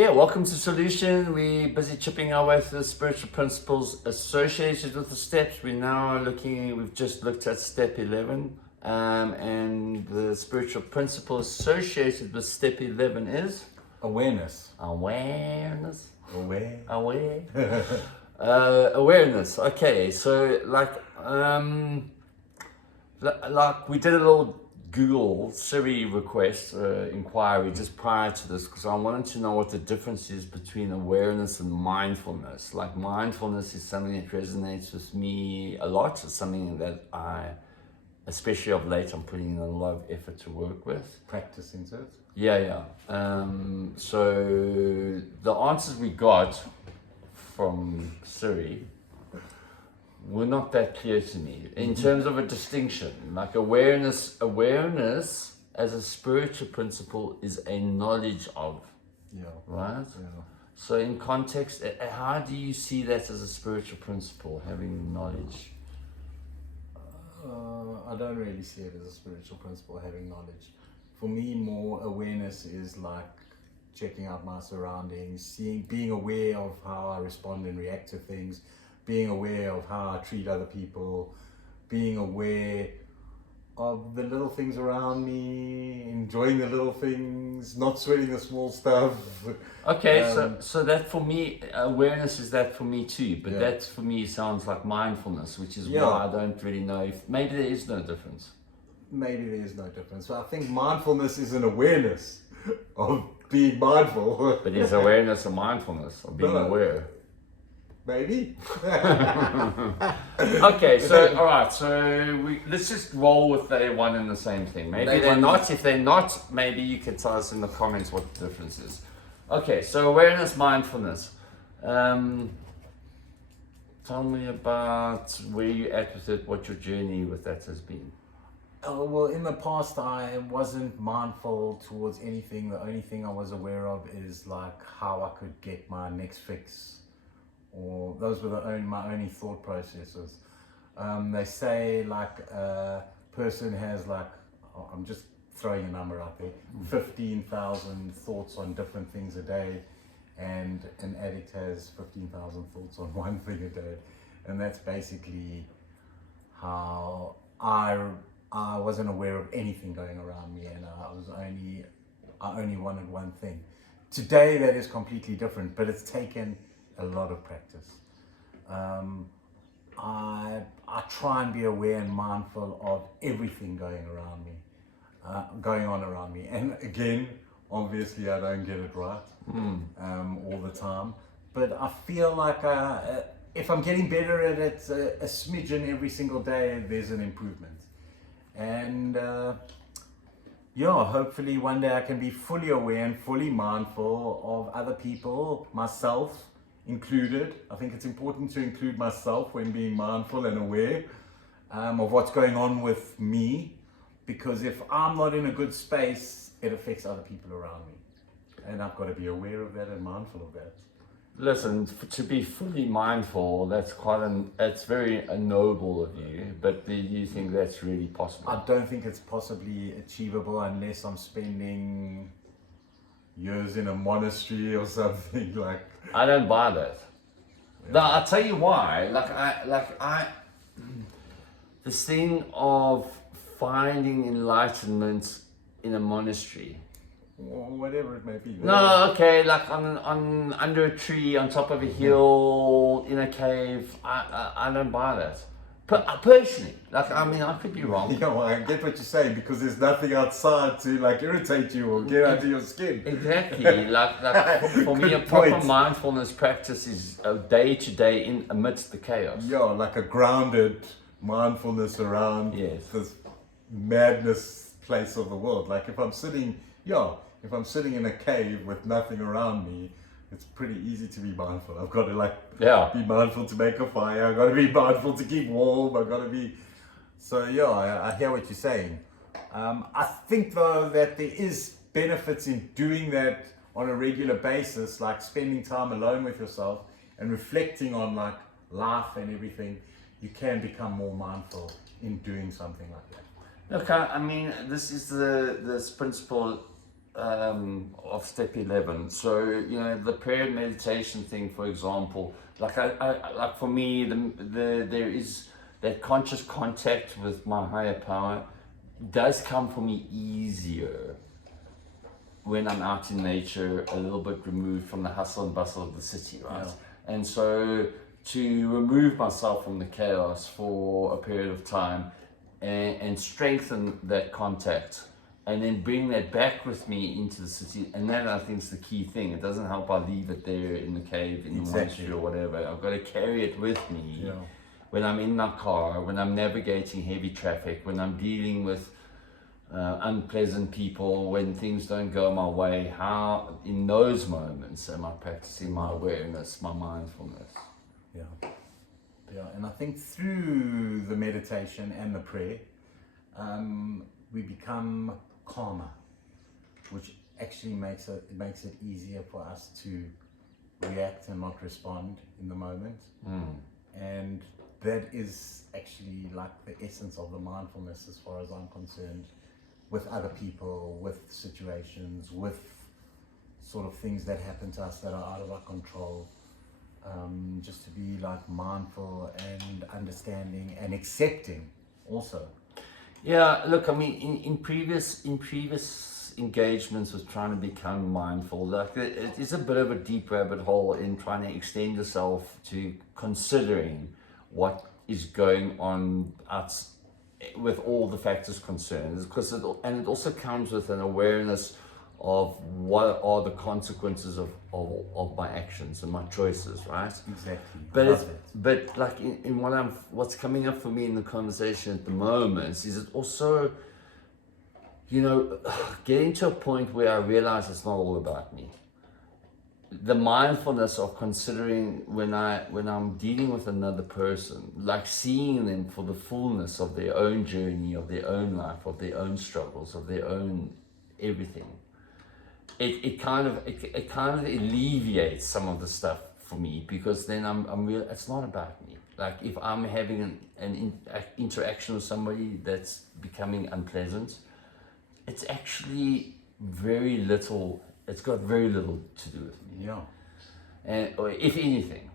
Yeah, welcome to Solution. We're busy chipping our way through the spiritual principles associated with the steps. We've just looked at step 11, and the spiritual principle associated with step 11 is Awareness. awareness. Aware. Aware. Awareness. Okay, so like we did a little Google Siri request inquiry just prior to this because I wanted to know what the difference is between awareness and mindfulness. Like mindfulness is something that resonates with me a lot. It's something that especially of late, I'm putting in a lot of effort to work with. Practice into it. Yeah. So the answers we got from Siri were not that clear to me in terms of a distinction. Like awareness as a spiritual principle is a knowledge of, Yeah. right? Yeah. So in context, how do you see that as a spiritual principle, having knowledge? I don't really see it as a spiritual principle, having knowledge. For me, more awareness is like checking out my surroundings, being aware of how I respond and react to things, being aware of how I treat other people, being aware of the little things around me, enjoying the little things, not sweating the small stuff. Okay, so that for me, awareness is that for me too, but Yeah. that for me sounds like mindfulness, which is Yeah. why I don't really know if maybe there is no difference. Maybe there is no difference. So I think mindfulness is an awareness of being mindful. But is awareness a mindfulness or being No. aware? Maybe. Okay, so all right, so let's just roll with they're one and the same thing. Maybe they're not. If they're not, maybe you can tell us in the comments what the difference is. Okay, so awareness, mindfulness. Tell me about where you're at with it, what your journey with that has been. Well, in the past, I wasn't mindful towards anything. The only thing I was aware of is like how I could get my next fix, or those were my only thought processes. They say like a person has like, I'm just throwing a number out there, 15,000 thoughts on different things a day, and an addict has 15,000 thoughts on one thing a day, and that's basically how I wasn't aware of anything going around me, and I only wanted one thing. Today that is completely different, but it's taken a lot of practice. I try and be aware and mindful of everything going on around me, and again, obviously I don't get it right all the time, but I feel like if I'm getting better at it, a smidgen every single day, there's an improvement. And hopefully one day I can be fully aware and fully mindful of other people, myself included. I think it's important to include myself when being mindful and aware of what's going on with me, because if I'm not in a good space, it affects other people around me. And I've got to be aware of that and mindful of that. Listen, to be fully mindful, it's very noble of you, but do you think that's really possible? I don't think it's possibly achievable unless I'm spending years in a monastery or something like. I don't buy that. Yeah. No, I'll tell you why. This thing of finding enlightenment in a monastery. Or whatever it may be. No, okay, like on under a tree, on top of a hill, in a cave. I don't buy that. Personally, I could be wrong. Yeah, well, I get what you're saying, because there's nothing outside to like irritate you or get under your skin. Exactly. For me, a proper mindfulness practice is a day to day in amidst the chaos. Yeah, like a grounded mindfulness around Yes. this madness place of the world. Like if I'm sitting in a cave with nothing around me, it's pretty easy to be mindful. I've got to be mindful to make a fire. I've got to be mindful to keep warm. I've got to be. So I hear what you're saying. I think though that there is benefits in doing that on a regular basis, like spending time alone with yourself and reflecting on like life and everything. You can become more mindful in doing something like that. Look, this is this principle of of step 11. So, the prayer and meditation thing, for example, like like for me, there is that conscious contact with my higher power does come for me easier when I'm out in nature, a little bit removed from the hustle and bustle of the city, right? Yeah. And so to remove myself from the chaos for a period of time and strengthen that contact and then bring that back with me into the city, and that I think is the key thing. It doesn't help I leave it there in the cave, in the monastery or whatever. I've got to carry it with me. Yeah. When I'm in my car, when I'm navigating heavy traffic, when I'm dealing with unpleasant people, when things don't go my way, how in those moments am I practicing my awareness, my mindfulness? Yeah, and I think through the meditation and the prayer, we become calmer, which actually makes it easier for us to react and not respond in the moment. And that is actually like the essence of the mindfulness, as far as I'm concerned, with other people, with situations, with sort of things that happen to us that are out of our control. Just to be like mindful and understanding and accepting also. Yeah, look, I mean, in previous engagements with trying to become mindful, like it is a bit of a deep rabbit hole in trying to extend yourself to considering what is going on with all the factors concerned, because it also comes with an awareness of what are the consequences of my actions and my choices, right? Exactly. But like in what's coming up for me in the conversation at the moment is it also, getting to a point where I realize it's not all about me. The mindfulness of considering when I'm dealing with another person, like seeing them for the fullness of their own journey, of their own life, of their own struggles, of their own everything. It kind of alleviates some of the stuff for me, because then I'm real. It's not about me. Like if I'm having an interaction with somebody that's becoming unpleasant, it's actually very little. It's got very little to do with me. Yeah. Or if anything.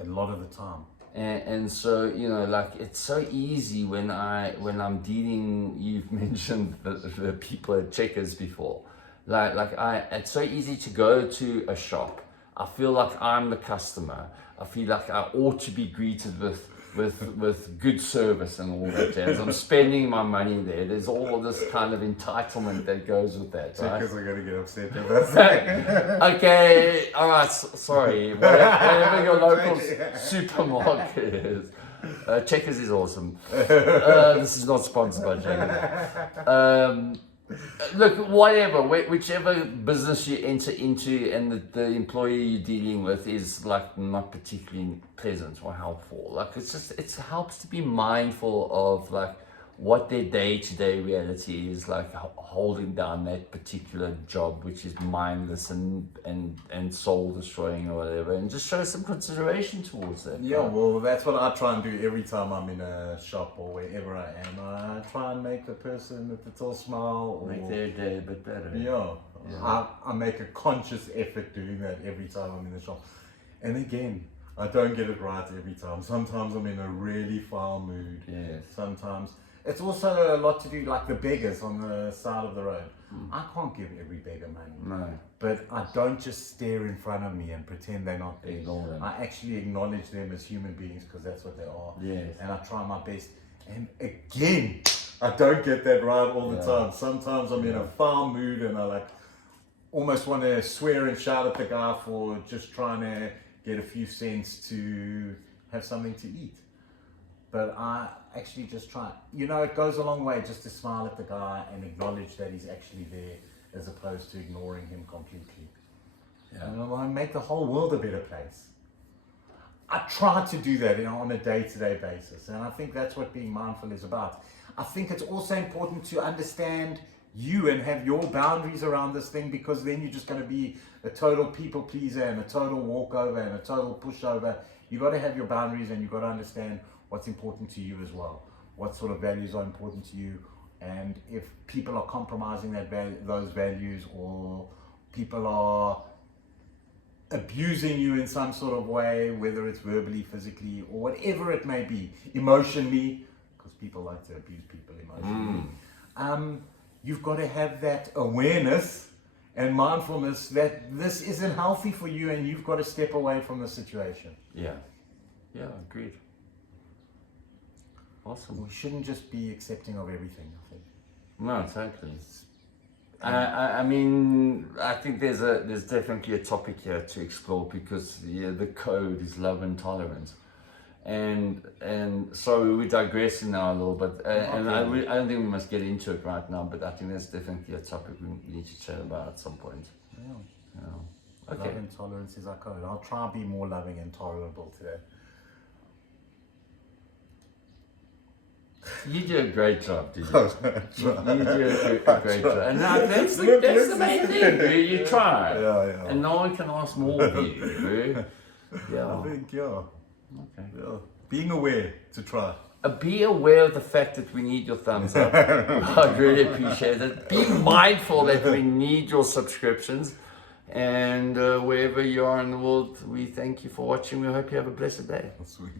A lot of the time. And so, like it's so easy when I'm dealing. You've mentioned the people at Checkers before. It's so easy to go to a shop. I feel like I'm the customer. I feel like I ought to be greeted with good service and all that jazz. I'm spending my money there. There's all this kind of entitlement that goes with that, right? Checkers are going to get upset about that. Okay, all right, sorry. Whatever your local supermarket is. Checkers is awesome. This is not sponsored by Checkers. Look, whatever, whichever business you enter into and the employee you're dealing with is like not particularly pleasant or helpful. Like it helps to be mindful of like what their day-to-day reality is, like holding down that particular job which is mindless and soul destroying or whatever, and just show some consideration towards that. Yeah, well, that's what I try and do every time I'm in a shop or wherever I am. I try and make the person with the little smile, or Make their day a bit better. Yeah. I make a conscious effort doing that every time I'm in the shop. And again, I don't get it right every time. Sometimes I'm in a really foul mood. Yes. Sometimes it's also a lot to do, like the beggars on the side of the road. I can't give every beggar money. No. But I don't just stare in front of me and pretend they're not there. Ignore them. I actually acknowledge them as human beings, because that's what they are. Yes. And I try my best. And again, I don't get that right all the time. Sometimes I'm in a foul mood and I almost want to swear and shout at the guy for just trying to get a few cents to have something to eat. But I actually just try, it goes a long way just to smile at the guy and acknowledge that he's actually there, as opposed to ignoring him completely. Yeah. And I want to make the whole world a better place. I try to do that on a day-to-day basis, and I think that's what being mindful is about. I think it's also important to understand you and have your boundaries around this thing, because then you're just going to be a total people pleaser and a total walkover and a total pushover. You got to have your boundaries, and you got to understand what's important to you as well. What sort of values are important to you, and if people are compromising those values or people are abusing you in some sort of way, whether it's verbally, physically, or whatever it may be, emotionally, because people like to abuse people emotionally. You've got to have that awareness and mindfulness that this isn't healthy for you, and you've got to step away from the situation. Yeah, agreed. Awesome. We shouldn't just be accepting of everything, I think. No, exactly. I mean, I think there's definitely a topic here to explore, because the code is love and tolerance, and so we're digressing now a little bit, and I don't think we must get into it right now, but I think that's definitely a topic we need to chat about at some point. Yeah. Okay. Love and tolerance is our code. I'll try and be more loving and tolerable today. You do a great job, dude. You do a great job. And that's the main thing, bro. You try. Yeah. And no one can ask more of you, bro. Yeah. I think, yeah. Okay. Yeah. Being aware to try. Be aware of the fact that we need your thumbs up. I'd really appreciate it. Be mindful that we need your subscriptions. And wherever you are in the world, we thank you for watching. We hope you have a blessed day. Sweet.